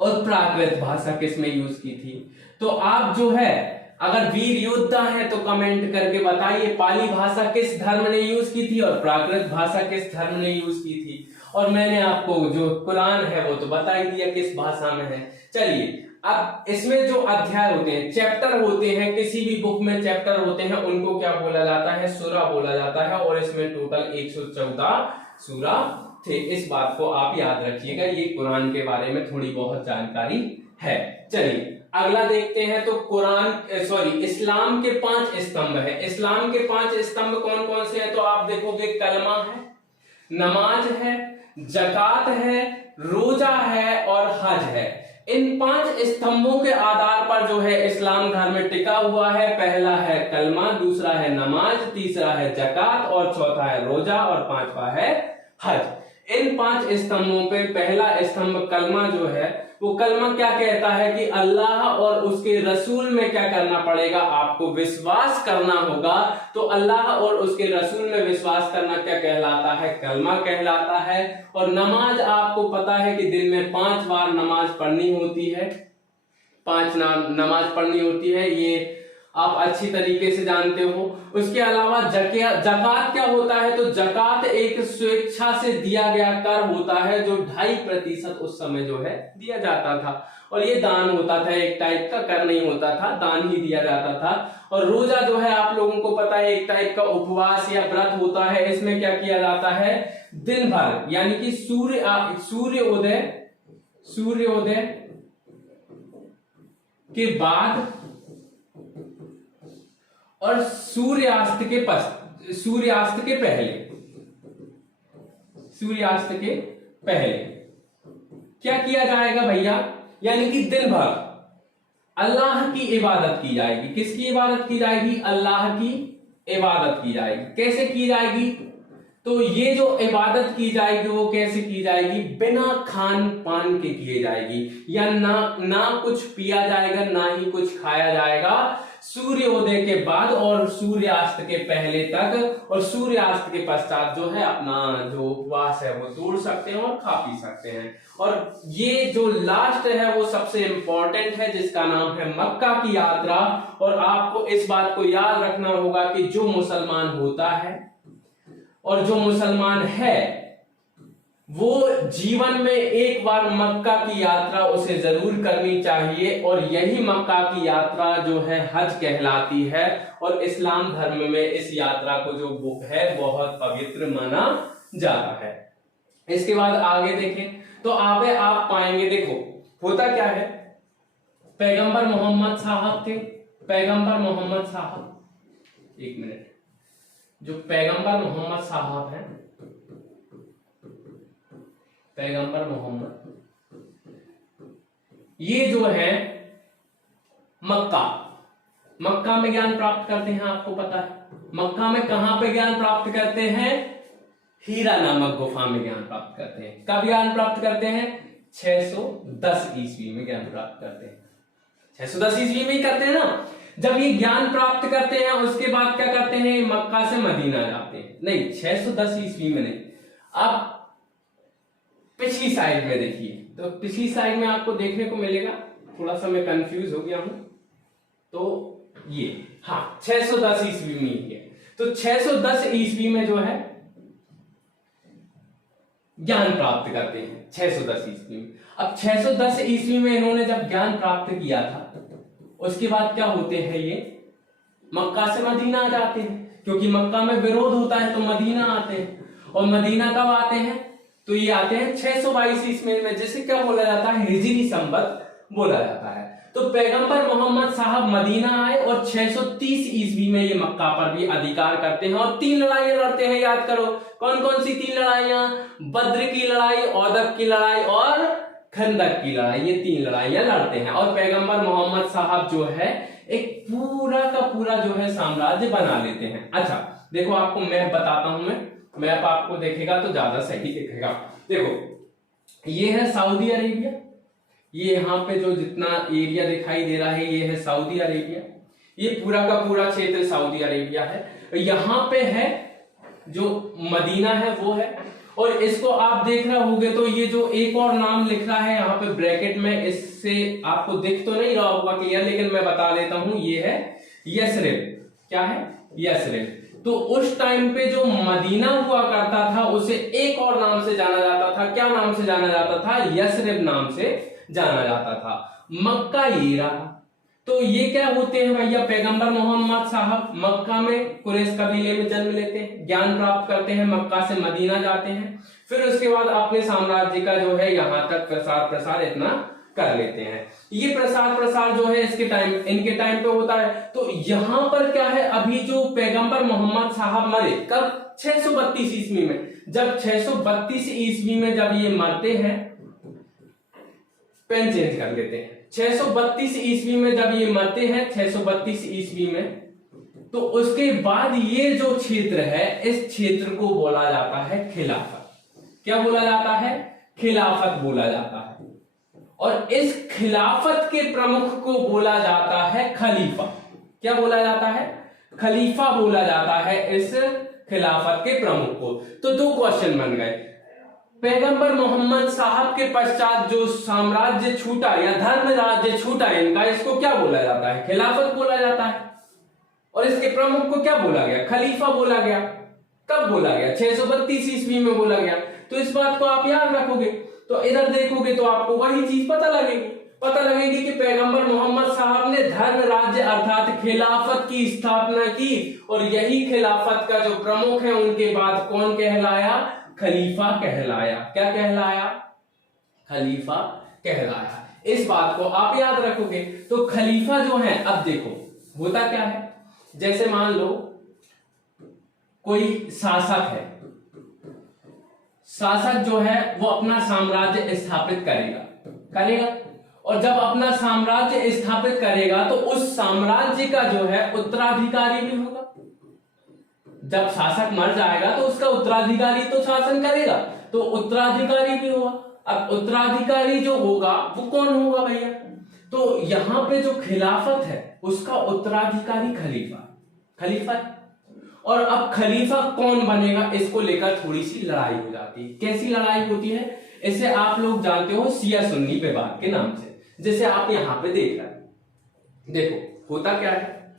और प्राकृत भाषा किसमें यूज की थी। तो आप जो है अगर वीर योद्धा है तो कमेंट करके बताइए पाली भाषा किस धर्म ने यूज की थी और प्राकृत भाषा किस धर्म ने यूज की थी। और मैंने आपको जो कुरान है वो तो बता ही दिया किस भाषा में है। चलिए अब इसमें जो अध्याय होते हैं, चैप्टर होते हैं, किसी भी बुक में चैप्टर होते हैं, उनको क्या बोला जाता है, सूरा बोला जाता है। और इसमें टोटल 114 सूरा थे। इस बात को आप याद रखिएगा। ये कुरान के बारे में थोड़ी बहुत जानकारी है। चलिए अगला देखते हैं। तो इस्लाम के 5 स्तंभ है। इस्लाम के 5 स्तंभ कौन कौन से हैं, तो आप देखोगे कलमा है, नमाज है, जकात है, रोजा है और हज है। इन 5 स्तंभों के आधार पर जो है इस्लाम धर्म में टिका हुआ है। पहला है कलमा, दूसरा है नमाज, तीसरा है ज़कात और चौथा है रोजा और 5वां है हज। इन 5 स्तंभों पे पहला स्तंभ कलमा जो है, वो कलमा क्या कहता है कि अल्लाह और उसके रसूल में क्या करना पड़ेगा, आपको विश्वास करना होगा। तो अल्लाह और उसके रसूल में विश्वास करना क्या कहलाता है, कलमा कहलाता है। और नमाज आपको पता है कि दिन में 5 बार नमाज पढ़नी होती है, 5 नमाज पढ़नी होती है, ये आप अच्छी तरीके से जानते हो। उसके अलावा जकात क्या होता है, तो जकात एक स्वेच्छा से दिया गया कर होता है जो 2.5% उस समय जो है दिया जाता था। और ये दान होता था, एक टाइप का कर नहीं होता था, दान ही दिया जाता था। और रोजा जो है आप लोगों को पता है एक टाइप का उपवास या व्रत होता है। इसमें क्या किया जाता है, दिन भर यानी कि सूर्योदय के बाद और सूर्यास्त के पहले क्या किया जाएगा भैया, यानी कि दिन भर अल्लाह की इबादत की जाएगी। किसकी इबादत की जाएगी, अल्लाह की इबादत की जाएगी। कैसे की जाएगी, तो ये जो इबादत की जाएगी वो कैसे की जाएगी, बिना खान पान के की जाएगी, या ना कुछ पिया जाएगा ना ही कुछ खाया जाएगा सूर्योदय के बाद और सूर्यास्त के पहले तक। और सूर्यास्त के पश्चात जो है अपना जो उपवास है वो तोड़ सकते हैं और खा पी सकते हैं। और ये जो लास्ट है वो सबसे इंपॉर्टेंट है, जिसका नाम है मक्का की यात्रा। और आपको इस बात को याद रखना होगा कि जो मुसलमान होता है और जो मुसलमान है वो जीवन में एक बार मक्का की यात्रा उसे जरूर करनी चाहिए। और यही मक्का की यात्रा जो है हज कहलाती है। और इस्लाम धर्म में इस यात्रा को जो बुक है बहुत पवित्र माना जाता है। इसके बाद आगे देखें तो आगे आप पाएंगे, देखो होता क्या है, पैगंबर मोहम्मद साहब थे, पैगंबर मोहम्मद साहब, एक मिनट, जो पैगंबर मोहम्मद साहब हैं, पैगंबर मोहम्मद, ये जो है मक्का में ज्ञान प्राप्त करते हैं। आपको पता है मक्का में कहां पे ज्ञान प्राप्त करते हैं, हीरा नामक गुफा में ज्ञान प्राप्त करते हैं। कब ज्ञान प्राप्त करते हैं, 610 ईस्वी में ज्ञान प्राप्त करते हैं। 610 ईस्वी में ही करते हैं ना। जब ये ज्ञान प्राप्त करते हैं उसके बाद क्या करते हैं, मक्का से मदीना जाते हैं। नहीं, 610 ईस्वी में नहीं, अब पिछली साइड में देखिए, तो पिछली साइड में आपको देखने को मिलेगा, थोड़ा सा मैं कंफ्यूज हो गया हूं, तो ये हाँ 610 ईस्वी में ही है। तो 610 ईस्वी में जो है ज्ञान प्राप्त करते हैं, 610 ईस्वी में। अब 610 ईस्वी में इन्होंने जब ज्ञान प्राप्त किया था उसके बाद क्या होते हैं, ये मक्का से मदीना आ जाते हैं, क्योंकि मक्का में विरोध होता है तो मदीना आते हैं। और मदीना कब आते हैं, तो ये आते हैं 622 ईस्वी में, जिसे क्या बोला जाता है, हिजरी संवत बोला जाता है। तो पैगंबर मोहम्मद साहब मदीना आए और 630 ईस्वी में ये मक्का पर भी अधिकार करते हैं और 3 लड़ाइयां लड़ते हैं। याद करो कौन कौन सी 3 लड़ाइयां, बद्र की लड़ाई, औदक की लड़ाई और खंदक की लड़ाई, ये 3 लड़ाइयां लड़ते हैं। और पैगंबर मोहम्मद साहब जो है एक पूरा का पूरा जो है साम्राज्य बना लेते हैं। अच्छा देखो आपको मैप बताता हूं, मैं मैप आपको देखेगा तो ज्यादा सही दिखेगा। देखो ये है सऊदी अरेबिया, ये यहाँ पे जो जितना एरिया दिखाई दे रहा है ये है सऊदी अरेबिया, ये पूरा का पूरा क्षेत्र सऊदी अरेबिया है। यहाँ पे है जो मदीना है वो है। और इसको आप देख रहे होंगे तो ये जो एक और नाम लिख रहा है यहाँ पे ब्रैकेट में, इससे आपको दिख तो नहीं रहा होगा क्लियर, लेकिन मैं बता देता हूं, ये है यसरिब। क्या है, यसरिब। तो उस टाइम पे जो मदीना हुआ करता था उसे एक और नाम से जाना जाता था। क्या नाम से जाना जाता था, यसरिब नाम से जाना जाता था। मक्का ये रहा। तो ये क्या होते हैं भैया, पैगंबर मोहम्मद साहब मक्का में कुरैश कबीले में जन्म लेते हैं, ज्ञान प्राप्त करते हैं, मक्का से मदीना जाते हैं, फिर उसके बाद अपने साम्राज्य का जो है यहाँ तक प्रसार इतना कर लेते हैं। ये प्रसार जो है इनके टाइम पे होता है। तो यहाँ पर क्या है, अभी जो पैगंबर मोहम्मद साहब मरे कब, 632 ईस्वी में। जब 632 ईस्वी में जब ये मरते हैं पेन चेंज कर लेते हैं। 632 ईस्वी में जब ये मरते हैं, 632 ईस्वी में, तो उसके बाद ये जो क्षेत्र है, इस क्षेत्र को बोला जाता है खिलाफत। क्या बोला जाता है? खिलाफत बोला जाता है। और इस खिलाफत के प्रमुख को बोला जाता है खलीफा। क्या बोला जाता है? खलीफा बोला जाता है इस खिलाफत के प्रमुख को। तो दो क्वेश्चन बन गए। पैगंबर मोहम्मद साहब के पश्चात जो साम्राज्य छूटा या धर्म राज्य छूटा इनका, इसको क्या बोला जाता है? खिलाफत बोला जाता है। और इसके प्रमुख को क्या बोला गया? खलीफा बोला गया। कब बोला गया? 632 ईस्वी में बोला गया। तो इस बात को आप याद रखोगे, तो इधर देखोगे तो आपको वही चीज पता लगेगी कि पैगंबर मोहम्मद साहब ने धर्म राज्य अर्थात खिलाफत की स्थापना की, और यही खिलाफत का जो प्रमुख है उनके बाद कौन कहलाया? खलीफा कहलाया। क्या कहलाया? खलीफा कहलाया। इस बात को आप याद रखोगे। तो खलीफा जो है, अब देखो होता क्या है, जैसे मान लो कोई शासक है, शासक जो है वो अपना साम्राज्य स्थापित करेगा, और जब अपना साम्राज्य स्थापित करेगा तो उस साम्राज्य का जो है उत्तराधिकारी भी होगा। जब शासक मर जाएगा तो उसका उत्तराधिकारी तो शासन करेगा, तो उत्तराधिकारी भी होगा। अब उत्तराधिकारी जो होगा वो कौन होगा भैया? तो यहां पे जो खिलाफत है उसका उत्तराधिकारी खलीफा है। और अब खलीफा कौन बनेगा, इसको लेकर थोड़ी सी लड़ाई हो जाती है। कैसी लड़ाई होती है? इसे आप लोग जानते हो शिया सुन्नी विवाद के नाम से, जैसे आप यहां पे देख रहे हैं। देखो होता क्या है,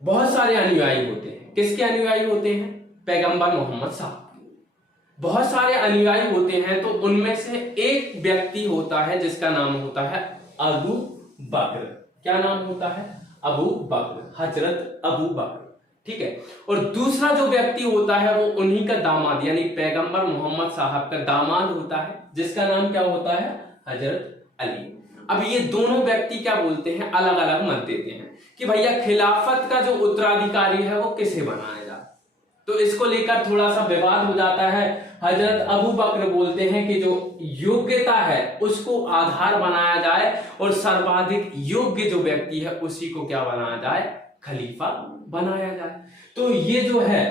बहुत सारे अनुयायी होते हैं। किसके अनुयायी होते हैं? पैगंबर मोहम्मद साहब। बहुत सारे अनुयायी होते हैं, तो उनमें से एक व्यक्ति होता है जिसका नाम होता है अबू बकर। क्या नाम होता है? अबू बकर, हजरत अबू बकर। ठीक है। और दूसरा जो व्यक्ति होता है वो उन्हीं का दामाद, यानी पैगंबर मोहम्मद साहब का दामाद होता है, जिसका नाम क्या होता है? हजरत अली। अब ये दोनों व्यक्ति क्या बोलते हैं? अलग अलग मत देते हैं कि भैया खिलाफत का जो उत्तराधिकारी है वो किसे बनाया जाए। तो इसको लेकर थोड़ा सा विवाद हो जाता है। हजरत अबू बकर बोलते हैं कि जो योग्यता है उसको आधार बनाया जाए, और सर्वाधिक योग्य जो व्यक्ति है उसी को क्या बनाया जाए? खलीफा बनाया जाए। तो ये जो है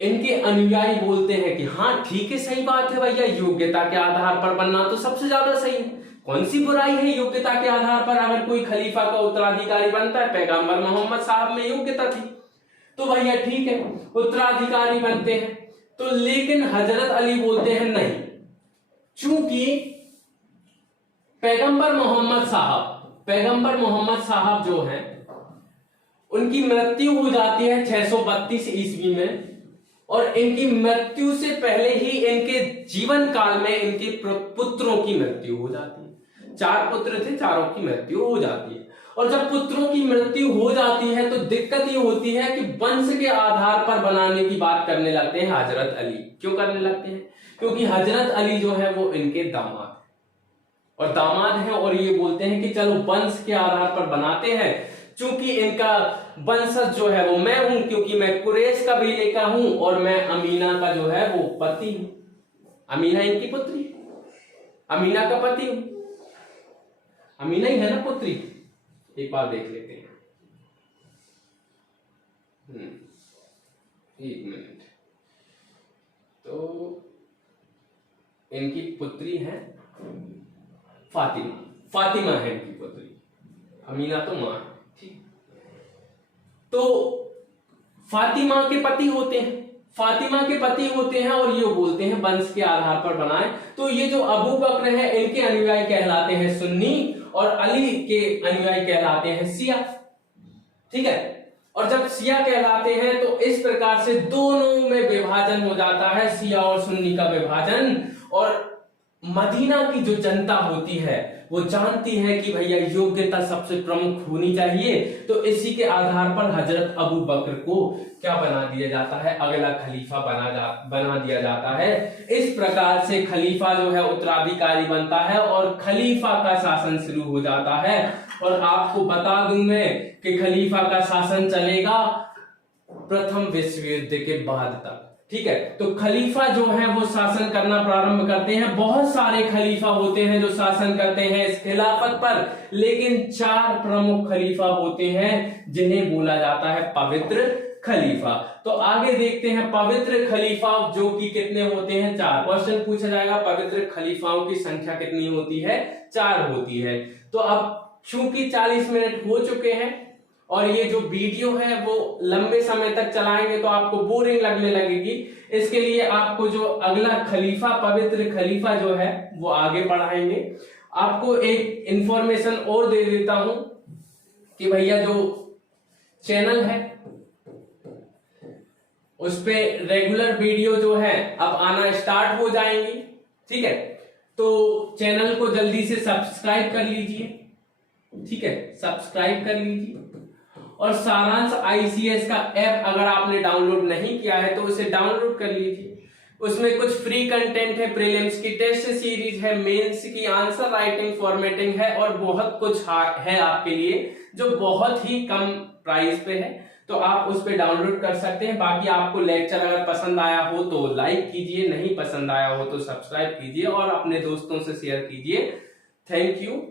इनके अनुयायी बोलते हैं कि हाँ ठीक है, सही बात है भैया, योग्यता के आधार पर बनना तो सबसे ज्यादा सही है। कौन सी बुराई है योग्यता के आधार पर? अगर कोई खलीफा का उत्तराधिकारी बनता है, पैगंबर मोहम्मद साहब में योग्यता थी, तो भैया ठीक है उत्तराधिकारी बनते हैं। तो लेकिन हजरत अली बोलते हैं नहीं, चूंकि पैगंबर मोहम्मद साहब जो हैं उनकी मृत्यु हो जाती है 632 ईस्वी में, और इनकी मृत्यु से पहले ही इनके जीवन काल में इनके पुत्रों की मृत्यु हो जाती है। 4 पुत्र थे, चारों की मृत्यु हो जाती है। और जब पुत्रों की मृत्यु हो जाती है तो दिक्कत ये होती है कि वंश के आधार पर बनाने की बात करने लगते हैं हजरत अली। क्यों करने लगते हैं? क्योंकि हजरत अली जो है वो इनके दामाद हैं, और ये बोलते हैं कि चलो वंश के आधार पर बनाते हैं। चूंकि इनका वंशज जो है वो मैं हूं, क्योंकि मैं कुरैश कबीले का हूं, और मैं अमीना का जो है वो पति हूं। अमीना इनकी पुत्री, अमीना का पति हूं। अमीना ही है ना पुत्री। एक बार देख लेते हैं, एक मिनट। तो इनकी पुत्री है फातिमा है इनकी पुत्री, अमीना तो मां है। ठीक। तो फातिमा के पति होते हैं, और ये बोलते हैं वंश के आधार पर बनाए। तो ये जो अबू बकर है इनके अनुयायी कहलाते हैं सुन्नी, और अली के अनुयायी कहलाते हैं शिया। ठीक है। और जब शिया कहलाते हैं तो इस प्रकार से दोनों में विभाजन हो जाता है, शिया और सुन्नी का विभाजन। और मदीना की जो जनता होती है वो जानती है कि भैया योग्यता सबसे प्रमुख होनी चाहिए, तो इसी के आधार पर हजरत अबू बकर को क्या बना दिया जाता है? अगला खलीफा बना दिया जाता है। इस प्रकार से खलीफा जो है उत्तराधिकारी बनता है, और खलीफा का शासन शुरू हो जाता है। और आपको बता दूं मैं कि खलीफा का शासन चलेगा प्रथम विश्व युद्ध के बाद तक। ठीक है। तो खलीफा जो है वो शासन करना प्रारंभ करते हैं। बहुत सारे खलीफा होते हैं जो शासन करते हैं इस खिलाफत पर, लेकिन 4 प्रमुख खलीफा होते हैं जिन्हें बोला जाता है पवित्र खलीफा। तो आगे देखते हैं पवित्र खलीफा जो कि कितने होते हैं, 4। क्वेश्चन पूछा जाएगा पवित्र खलीफाओं की संख्या कितनी होती है, 4 होती है। तो अब चूंकि 40 मिनट हो चुके हैं और ये जो वीडियो है वो लंबे समय तक चलाएंगे तो आपको बोरिंग लगने लगेगी, इसके लिए आपको जो अगला खलीफा पवित्र खलीफा जो है वो आगे बढ़ाएंगे। आपको एक इंफॉर्मेशन और दे देता हूं कि भैया जो चैनल है उस पे रेगुलर वीडियो जो है अब आना स्टार्ट हो जाएंगी, ठीक है। तो चैनल को जल्दी से सब्सक्राइब कर लीजिए, ठीक है, सब्सक्राइब कर लीजिए। और सारांश आईसीएस का ऐप अगर आपने डाउनलोड नहीं किया है तो उसे डाउनलोड कर लीजिए। उसमें कुछ फ्री कंटेंट है, प्रीलिम्स की टेस्ट सीरीज है, मेंस की आंसर राइटिंग फॉर्मेटिंग है और बहुत कुछ है आपके लिए जो बहुत ही कम प्राइस पे है, तो आप उस पे डाउनलोड कर सकते हैं। बाकी आपको लेक्चर अगर पसंद आया हो तो लाइक कीजिए, नहीं पसंद आया हो तो सब्सक्राइब कीजिए और अपने दोस्तों से शेयर कीजिए। Thank you.